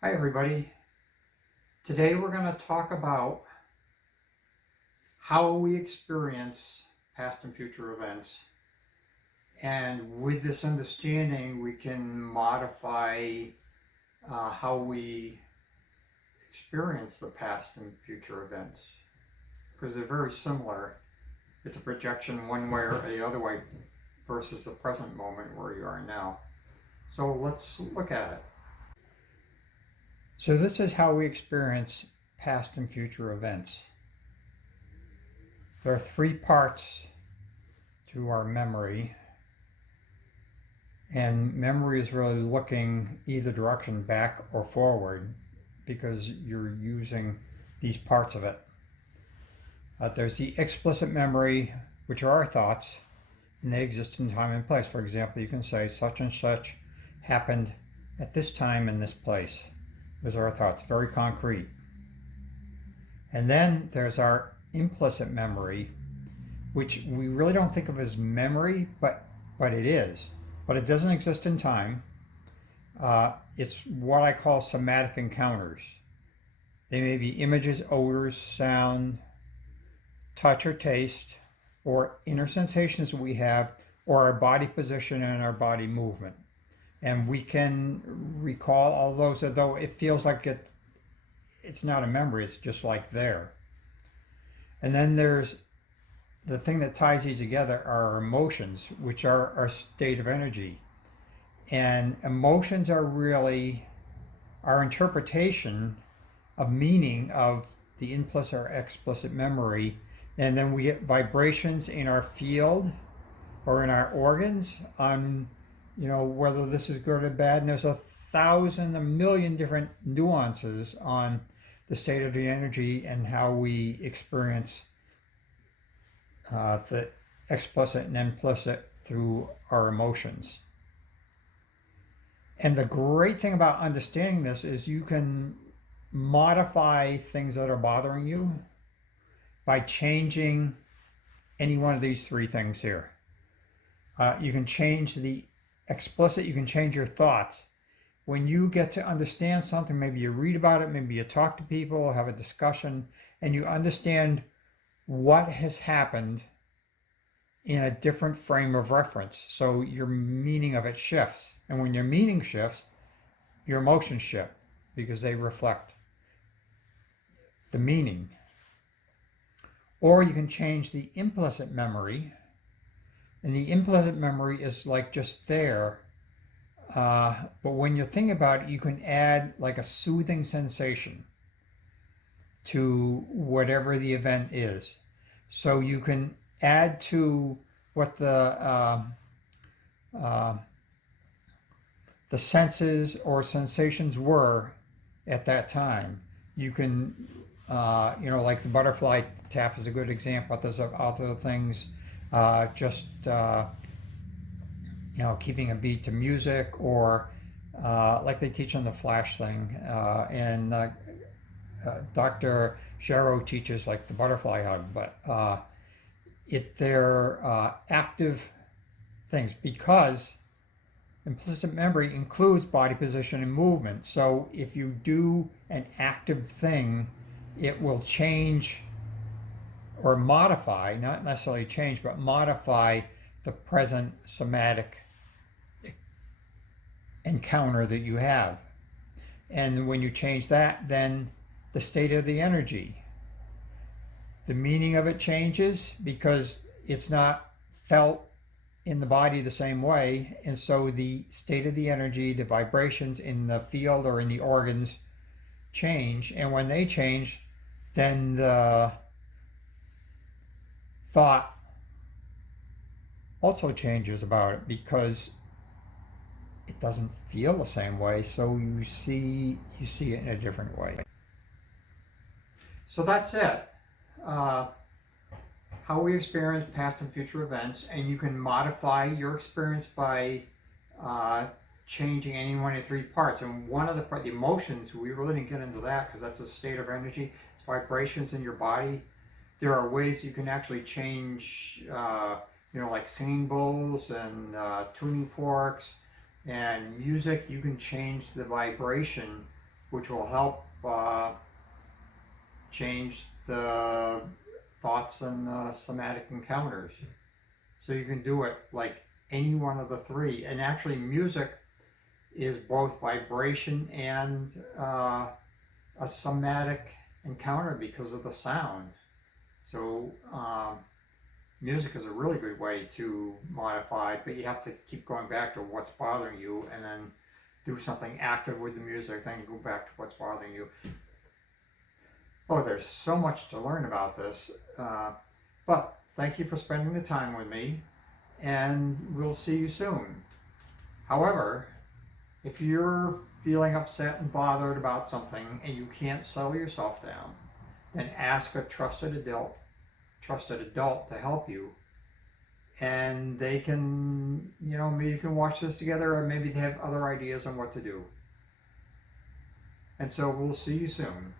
Hi everybody. Today we're going to talk about how we experience past and future events. And with this understanding, we can modify how we experience the past and future events because they're very similar. It's a projection one way or the other way versus the present moment where you are now. So let's look at it. So this is how we experience past and future events. There are three parts to our memory, and memory is really looking either direction, back or forward, because you're using these parts of it. There's the explicit memory, which are our thoughts, and they exist in time and place. For example, you can say such and such happened at this time in this place. Those are our thoughts, very concrete. And then there's our implicit memory, which we really don't think of as memory, but it is. But it doesn't exist in time. It's what I call somatic encounters. They may be images, odors, sound, touch or taste, or inner sensations that we have, or our body position and our body movement. And we can recall all those, although it feels like it's not a memory, it's just like there. And then there's the thing that ties these together are our emotions, which are our state of energy. And emotions are really our interpretation of meaning of the implicit or explicit memory. And then we get vibrations in our field or in our organs on, whether this is good or bad. And there's a million different nuances on the state of the energy and how we experience the explicit and implicit through our emotions. And the great thing about understanding this is you can modify things that are bothering you by changing any one of these three things here. You can change the explicit, you can change your thoughts. When you get to understand something, maybe you read about it, maybe you talk to people, have a discussion, and you understand what has happened in a different frame of reference. So your meaning of it shifts. And when your meaning shifts, your emotions shift because they reflect the meaning. Or you can change the implicit memory. And the implicit memory is like just there. But when you think about it, you can add like a soothing sensation to whatever the event is. So you can add to what the senses or sensations were at that time. You can, like the butterfly tap is a good example. But there's other things, keeping a beat to music, or like they teach on the flash thing, and Dr. Shero teaches like the butterfly hug, but they're active things because implicit memory includes body position and movement. So if you do an active thing, it will change or modify, not necessarily change, but modify the present somatic encounter that you have. And when you change that, then the state of the energy, the meaning of it changes because it's not felt in the body the same way. And so the state of the energy, the vibrations in the field or in the organs change. And when they change, then the thought also changes about it because it doesn't feel the same way. So you see it in a different way. So that's it. How we experience past and future events, and you can modify your experience by changing any one of the three parts. And one of the emotions, we really didn't get into that because that's a state of energy. It's vibrations in your body. There are ways you can actually change, like singing bowls and tuning forks and music. You can change the vibration which will help change the thoughts and the somatic encounters. So you can do it like any one of the three. And actually, music is both vibration and a somatic encounter because of the sound. So music is a really good way to modify, but you have to keep going back to what's bothering you and then do something active with the music, then go back to what's bothering you. Oh, there's so much to learn about this. But thank you for spending the time with me, and we'll see you soon. However, if you're feeling upset and bothered about something and you can't settle yourself down, then ask a trusted adult to help you. And they can, maybe you can watch this together, or maybe they have other ideas on what to do. And so we'll see you soon.